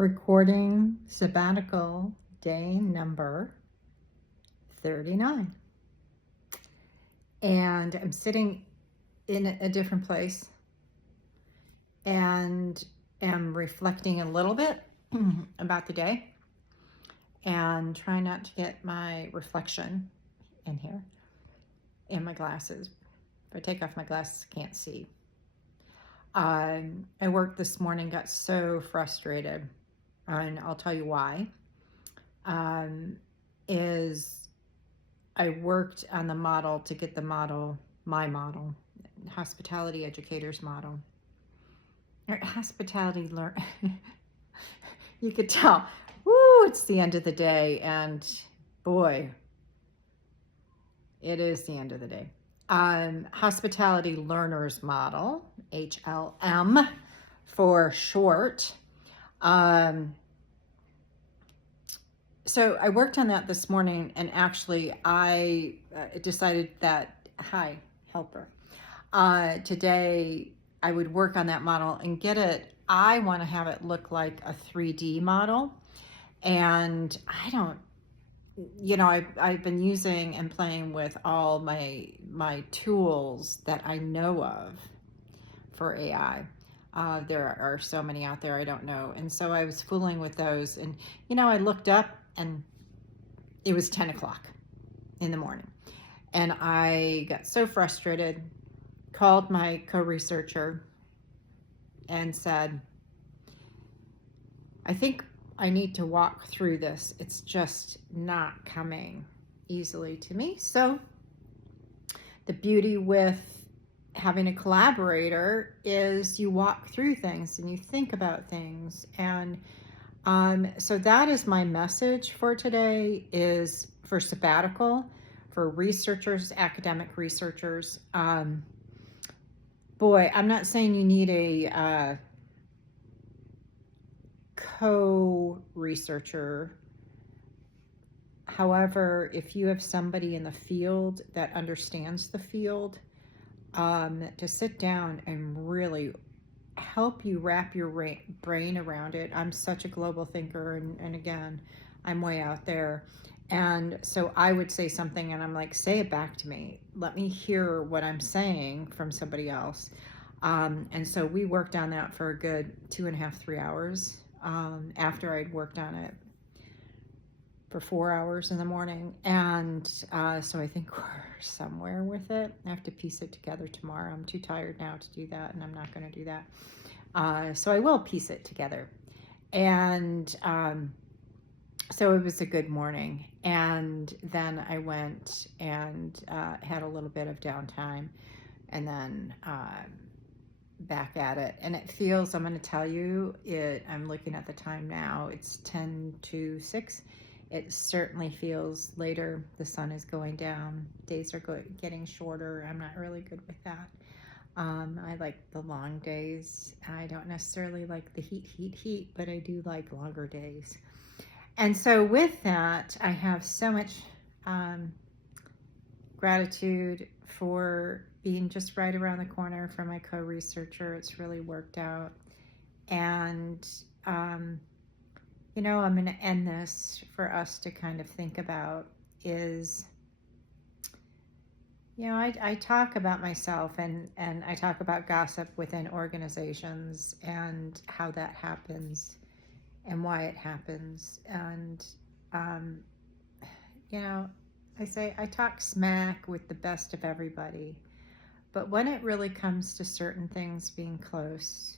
Recording sabbatical day number 39. And I'm sitting in a different place and am reflecting a little bit about the day and trying not to get my reflection in here in my glasses. If I take off my glasses, I can't see. I worked this morning, got so frustrated, and I'll tell you why. Is I worked on the model to get the model, my model, hospitality educators model. Hospitality learn. You could tell, woo, it's the end of the day, and boy, it is the end of the day. Hospitality learners model, HLM for short. So I worked on that this morning, and actually I decided that, hi, helper, today I would work on that model and get it. I want to have it look like a 3D model. And I don't, I've been using and playing with all my tools that I know of for AI. There are so many out there I don't know. And so I was fooling with those. And, I looked up and it was 10 o'clock in the morning. And I got so frustrated, called my co-researcher and said, I think I need to walk through this. It's just not coming easily to me. So the beauty with having a collaborator is you walk through things and you think about things. And so that is my message for today, is for sabbatical, for researchers, academic researchers. Boy, I'm not saying you need a co-researcher. However, if you have somebody in the field that understands the field, to sit down and really help you wrap your brain around it. I'm such a global thinker, and again, I'm way out there. And so I would say something and I'm like, say it back to me. Let me hear what I'm saying from somebody else. And so we worked on that for a good 2.5, 3 hours after I'd worked on it for 4 hours in the morning. And so I think we're somewhere with it. I have to piece it together tomorrow. I'm too tired now to do that, and I'm not going to do that. So I will piece it together. And so it was a good morning. And then I went and had a little bit of downtime, and then back at it. And it feels, I'm going to tell you, I'm looking at the time now, it's 10 to 6. It certainly feels later. The sun is going down. Days are getting shorter. I'm not really good with that. I like the long days. I don't necessarily like the heat, but I do like longer days. And so with that, I have so much gratitude for being just right around the corner from my co-researcher. It's really worked out. And I'm going to end this for us to kind of think about is, I talk about myself and I talk about gossip within organizations and how that happens and why it happens. And, I say I talk smack with the best of everybody. But when it really comes to certain things being close,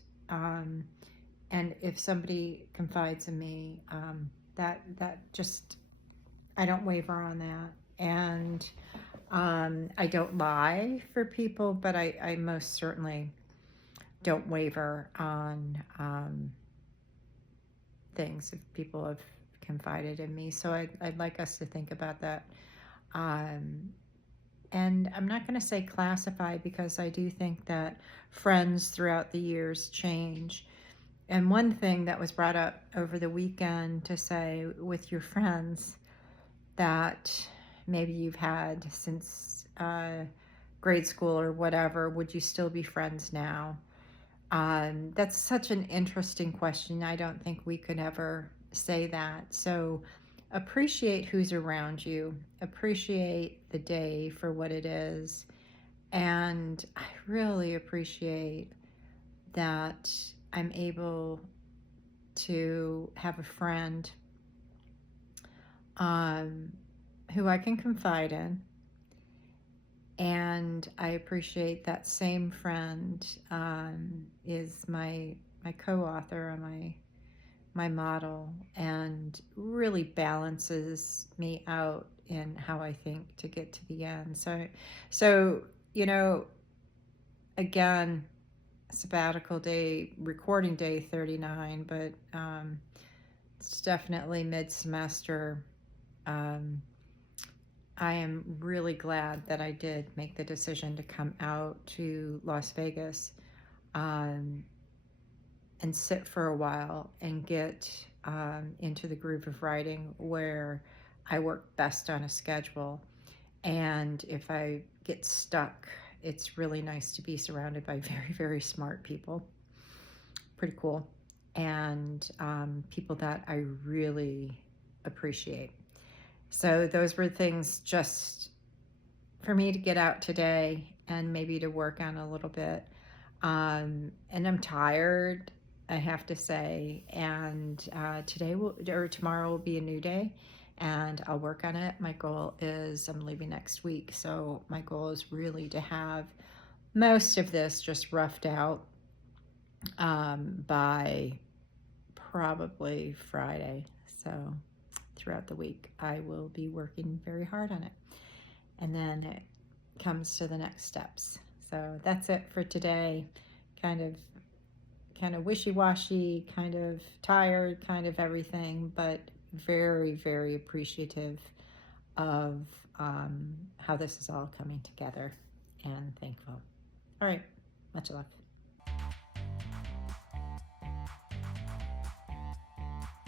and if somebody confides in me, that just, I don't waver on that. And I don't lie for people, but I most certainly don't waver on things if people have confided in me. So I'd like us to think about that. And I'm not going to say classify, because I do think that friends throughout the years change. And one thing that was brought up over the weekend to say with your friends that maybe you've had since grade school or whatever, would you still be friends now? That's such an interesting question. I don't think we could ever say that. So appreciate who's around you, appreciate the day for what it is. And I really appreciate that I'm able to have a friend um, who I can confide in. And I appreciate that same friend is my co-author and my model, and really balances me out in how I think to get to the end. So you know, again, sabbatical day, recording day 39, but it's definitely mid-semester. Um, I am really glad that I did make the decision to come out to Las Vegas um, and sit for a while and get into the groove of writing, where I work best on a schedule. And if I get stuck, it's really nice to be surrounded by very, very smart people. Pretty cool. And people that I really appreciate. So those were things just for me to get out today and maybe to work on a little bit. And I'm tired, I have to say. And tomorrow will be a new day, and I'll work on it. My goal is I'm leaving next week, so my goal is really to have most of this just roughed out by probably Friday. So throughout the week, I will be working very hard on it. And then it comes to the next steps. So that's it for today. Kind of wishy-washy, kind of tired, kind of everything, but very, very appreciative of how this is all coming together, and thankful. All right, much love.